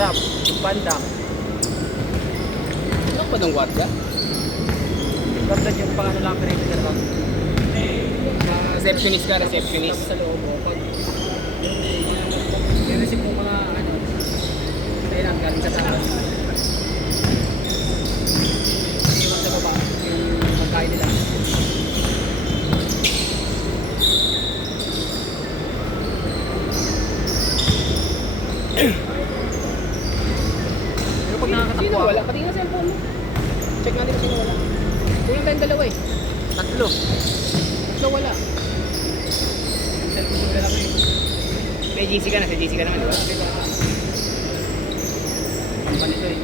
Grab, Panda. Ano ba ng warga? Ganda yung pangalan lang pero hindi ka Receptionist ka, receptionist. sa loob mo. Pag i-receive mo mga ano, tayo lang galing sa taas. Iwan sa baba yung pagkain nila. Pero pag nakakatakwa, Sino wala? Pati nga cellphone mo. Check natin kung sino wala. Kulang tayong dalawa eh. tatlo. Tatlo wala. Yung cellphone mo lang eh. May GC ka na, sa GC ka naman, di ba? Company to eh.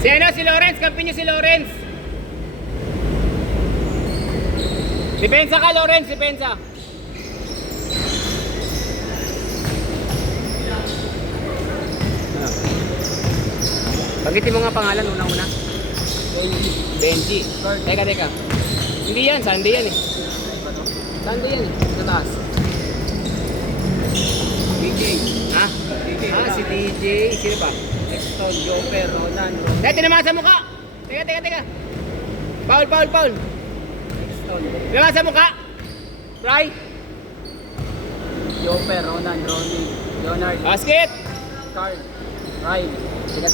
Si ano, si Lawrence, kampi niyo si Lawrence. Depensa ka, Lawrence, depensa. Bagitin mo nga pangalan, una-una. Benji. Teka. Hindi yan, Sunday yan eh. Sunday yan eh, sa taas. DJ. Ha? DJ. Ah, si DJ. Sino pa? Exton, Joper, Ronan, Dahil tinamasa sa mukha. Teka. Paul. Exton, Tinamasa sa mukha. Fry. Joper, Ronan, Ronnie, Leonard, Basket. Carl, Ryan. Teka.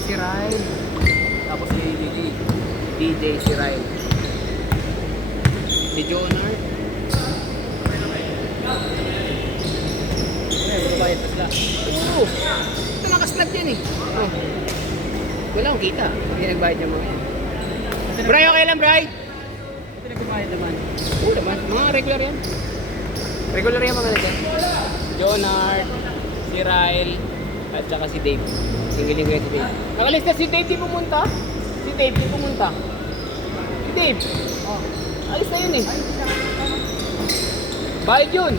Si Ryan. Tapos si DJ. DJ, si Ryan. Si Jonar. Bayad pa sila. Oo. Ito nakaslag yan eh. Oh. Wala akong kita. Hindi nagbayad yung mga yan. Bray, okay lang, Bray? Ito nagbabayad naman. Oo naman. Mga regular yan. Regular yan mga dyan. Jonard, si Ryle, at saka si Dave. Singiling ko yan si Dave. Nakalista si Dave di pumunta. Si Dave. Oh. Alis na yun eh. Bayad yun.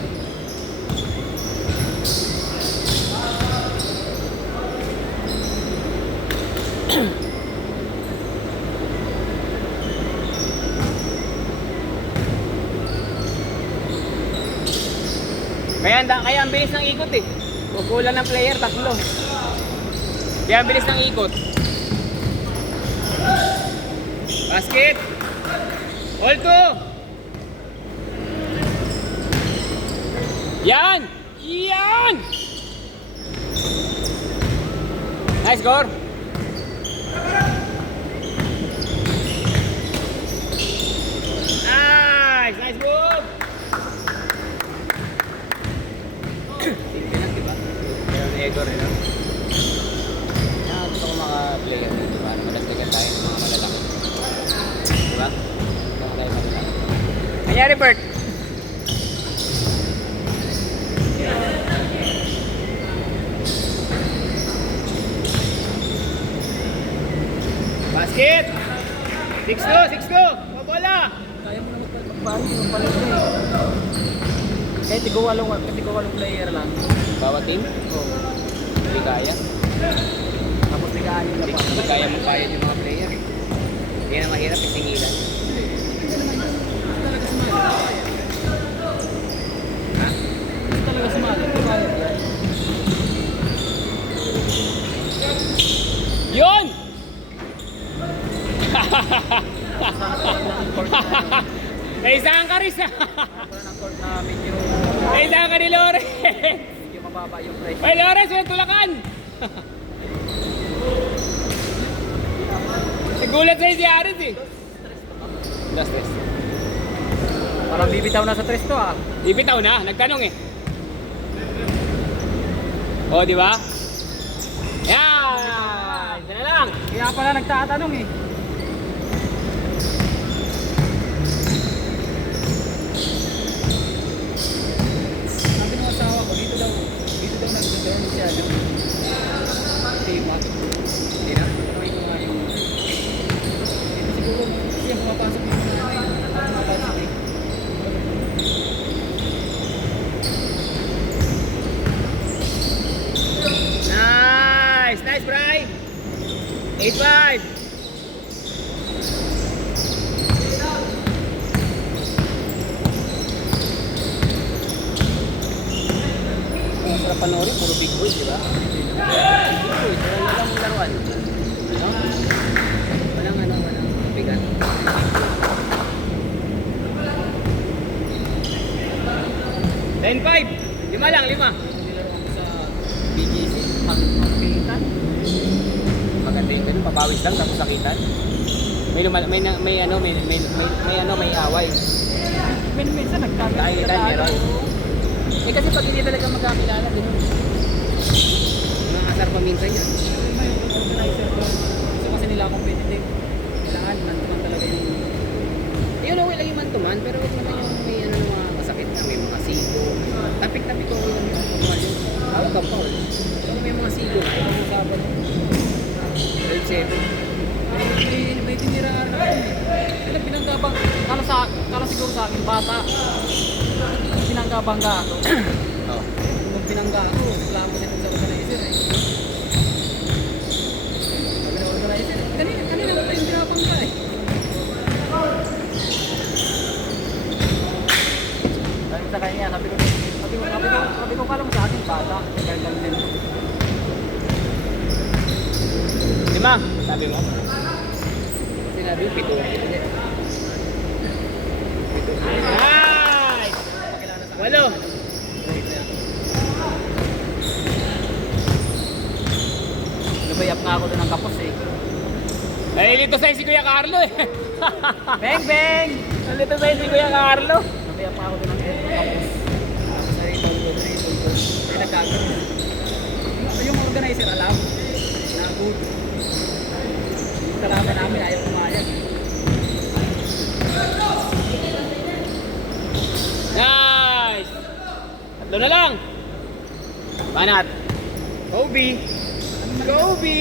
Kaya ang bilis ng ikot eh. Kukulan ng player, tatlo. Kaya ang bilis ng ikot. Basket! All two! Yan! Nice score! Nice move! Sige lang, diba? Pero na-egor eh, no? Gusto ko maka-player na, diba? Madagdagan tayo ng mga malalaki. Diba? Gusto ko tayo malalaki. Nangyari, Bert? Basket! 6-2! Mabola! Kaya mo naman magbabayad yung palit eh. Kahit tigawalong player lang. Bawat team? Oo. Hindi kaya. Tapos tigaan na pa. Hindi kaya magbayad yung mga player eh. Hindi na mahirap isingilan. Ha? Hindi talaga sumali. Bayad yan. Yun! Naisahan ka rin sa... Wala ng court na medyo Naisahan ka ni Lawrence! mababa yung price. Ay, Lawrence! Walang tulakan! Nagulat sa'yo si Aris eh. Stress. Parang bibitaw na sa 3 to ah. Ibitaw na, nagtanong eh. O, di ba? Yan! Isa na lang. Kaya pala nagtatanong eh. Sabi ng asawa ko, dito daw nagdodorm siya. Tema. Hindi na? Tuloy ko nga yung... Dito siguro siya pumapasok yung mga ano eh. Pumapasok eh. Nice, Bri! 8-5! panoorin, puro big boys, di ba? Big boys, walang laruan. No? Walang bigat. 10-5! 5 lang, 5. Nilaro ko sa BGC, pagpitan. Maganda yun, ganun, papawis lang, tapos sakitan. May away. Minsan nagkagano. Sakitan, meron. Eh kasi pag hindi talaga magkakilala, ganun. Mga asar paminsan yan. May organizer ko. Gusto kasi nila competitive. Kailangan nantuman talaga yung... Yun, okay lang yung man-to-man, pero huwag naman yung may ano, mga masakit na, may mga sigo. Tapik-tapik ko lang yung man-to-man yun. Tawag ka pa, pero may mga sigo, ito ang usapan. 12-7. May tiniraan ako. Kaya pinanggabang, kala siguro sa akin, bata. Pinanggabangga ako. Oh. Nung pinangga ako, reklamo siya sa organizer eh. Sabi ng organizer, kanina lang tayong pinabangga eh. Sabi sa kanya, sabi ko kala mo sa akin, bata. Kaya lang din. 5, sabi mo? Sinabi yung 7. Nice! 8. Nabayap nga ako doon ng kapos eh. Nalilito sa'yo si Kuya Carlo eh. Beng! Beng! Nalilito sa'yo si Kuya Carlo. Nabayap nga ako doon ng kapos. Sa ito, ay nagkagano. Yung organizer alam na good. Yung kalaban namin ayaw kumayag. Nice! 3 na lang. Banat. Kobe. Kobe!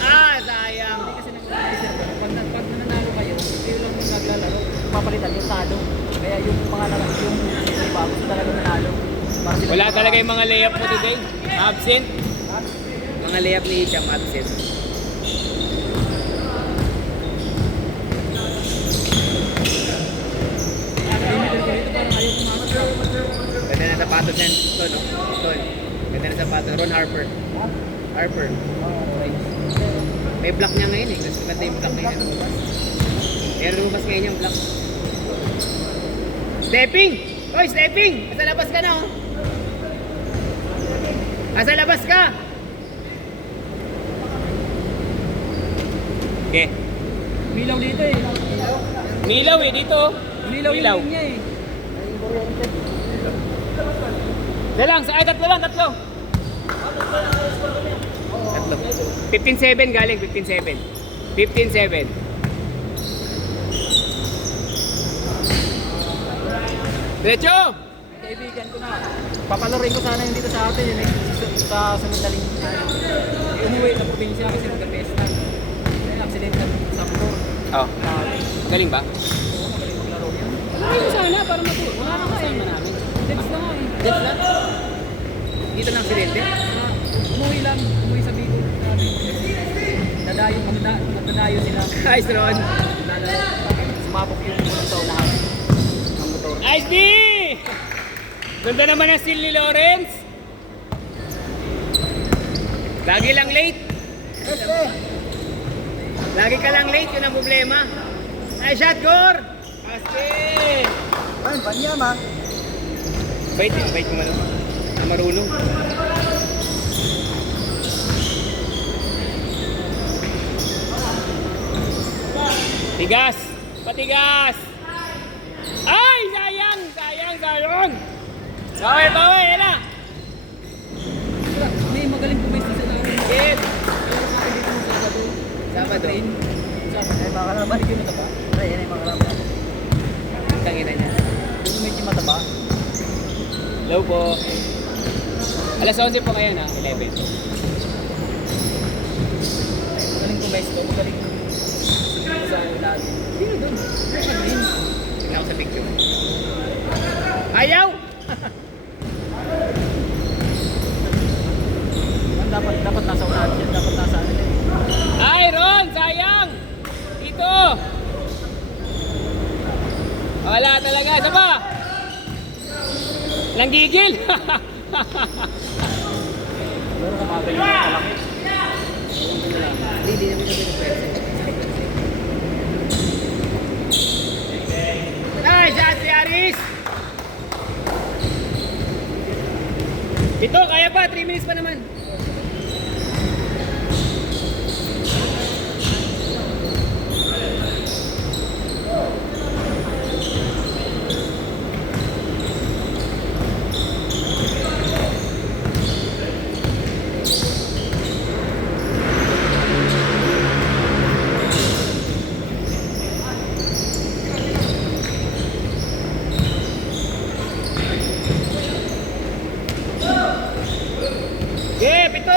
Ah, sayang. Hindi kasi nag-organizer ko. Pag nanalo kayo, kayo lang yung naglalaro. Papalitan yung talo. Kaya yung mga yung iba gusto talaga nanalo. Para sila- Wala talaga yung mga layup mo today. Absent. Mga layup ni Icham, absent. Limited ko dito parang ayaw kumakas. Ganda na sapatos yan. Ito, no? Ito. Ganda na sapatos. Ron Harper. Harper. May block niya ngayon eh. Gusto ganda yung block niya. Ayan, lumabas ngayon yung block. Stepping! Hoy, stepping! Asa labas ka na, oh. Asa labas ka! Okay. Milaw dito eh. Milaw eh, dito. Milaw yung linya eh. Dalang, ay tatlo lang, tatlo. 15-7 galing, 15-7. 15-7. Diretso! Kaibigan ko na. Papalarin ko sana yung dito sa atin yun eh. Sa sandaling umuwi sa probinsya kasi magka-pesta. May accident sa motor. Oh, galing ba? Oo, magaling maglaro yun. Ay, ko sana para matulog. Wala na nga eh. Kasama namin. Text na nga eh. Dead na? Dito na aksidente? Umuwi lang. Umuwi sa Bicol. Nadayo sila. Nice, Ron. Sumabok yung sa unahan. Ang motor. Nice D! Ganda naman ang steal ni Lawrence. Lagi lang late. Lagi ka lang late, yun ang problema. Ay, shot, Gor! Paste! Ay, Banyama. Bait ko marunong. Tigas! Patigas! Ay! Sayang! Bawi! Yan na! Hindi, magaling pumista sila. Yes! Sabado. Sabado. Ay, makalaban. Hindi mataba. Ay, yan ay makalaban. Tangina niya. Yung medyo mataba. Hello po. Alas 11 po ngayon ha, 11. Magaling pumesta. Magaling sa lagi. Sino doon? Magaling. Tingnan ko sa picture. Ayaw! Dapat nasa unahan siya. Dapat nasa ano yan. Ay, Ron! Sayang! Dito! Wala talaga. Isa pa! Langgigil! Kapag yung malaki. Hindi naman yung pinag-present. Nice shot si Aris! Ito, kaya pa, 3 minutes pa naman. Yeah, pito!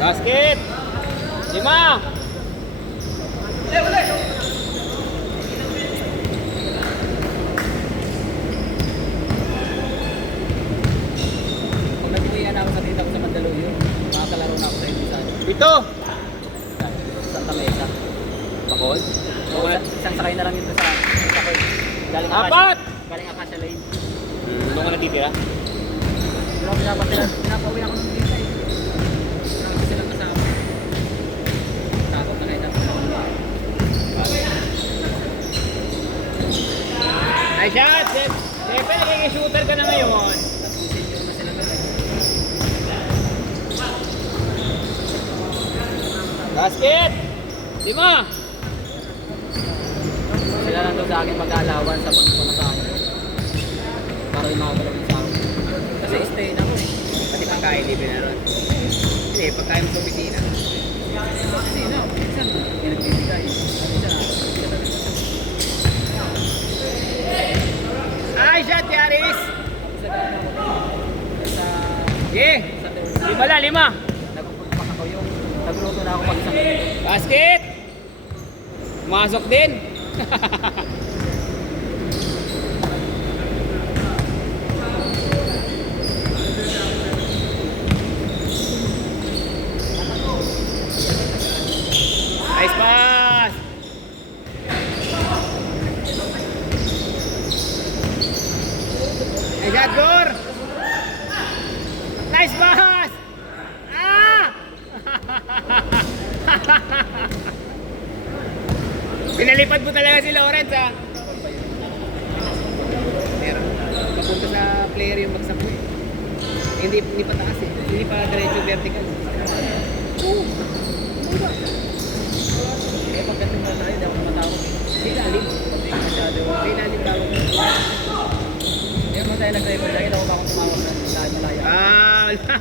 Basket! 5! Pag nag-uwian ako sa tita ko sa Mandaluyong, makakalaro na ako sa Ibisan. Pito! Santa Mesa. Bakol? Isang sakay na lang dito sa sakay. Galing Apat! Galing Acacia Lane. Doon ka natitira? Pero pinapauwi ako ng dito eh. Marami silang kasama. Takot na kahit ako. Nice shot! Siyempre, nagiging shooter ka na ngayon. Tapusin yun na sila gano'n. Basket! 5! Sila lang daw sa akin mag-aalawan sa pagpupunta sa akin. Para yung mga galawin sa akin. Kasi stay na ako eh. Pati pagkain, libre na ron. Hindi, pagkain mo sa opisina. Sa opisina, minsan, may nagbibigay. Minsan, Nice shot, Yaris! sa gano'n ako sa Yeah! sa 5 lang, 5! nagpupunta ako yung nagluto na ako pag isang Basket! Masok din! Nice pass! Nice shot, Gor! Nice pass! Ah! Pinalipad mo talaga si Lawrence, ha? Meron. Papunta sa player yung bagsak mo eh. Hindi pa taas eh. Hindi pa diretso vertical. eh pagdating na tayo, di ako matawag eh. Hindi lalim. Pagdating masyado. Hindi lalim tawag mo. Eh mo tayo nag-driver, lagi daw ako tumawag na lahat malaya. Ah, wala.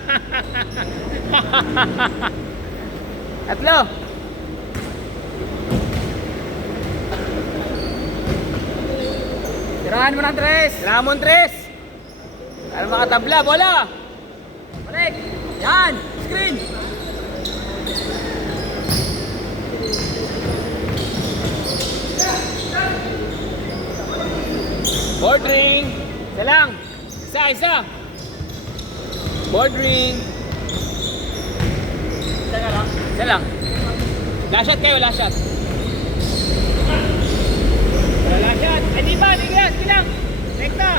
Tatlo. Tirahan mo ng tres! Ramon Tres. Para makatabla. Bola. Balik! Yan! Screen! Board ring. Isa lang. Isa. Board ring. Isa nga lang. Isa lang. Last shot kayo, last shot. Last shot. Ay, di ba? Sige lang. Rekta.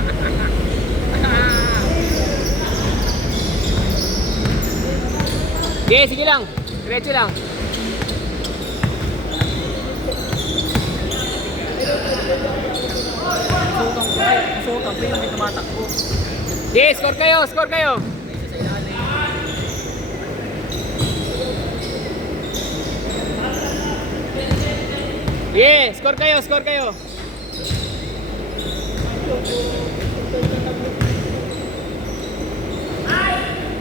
Sige lang. Diretso lang. Sutang ko yung may tumatakbo. Score kayo. May isa sa ilalim. Score kayo.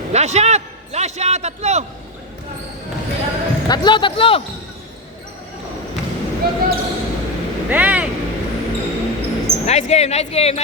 Last shot, tatlo. Bang! Nice game.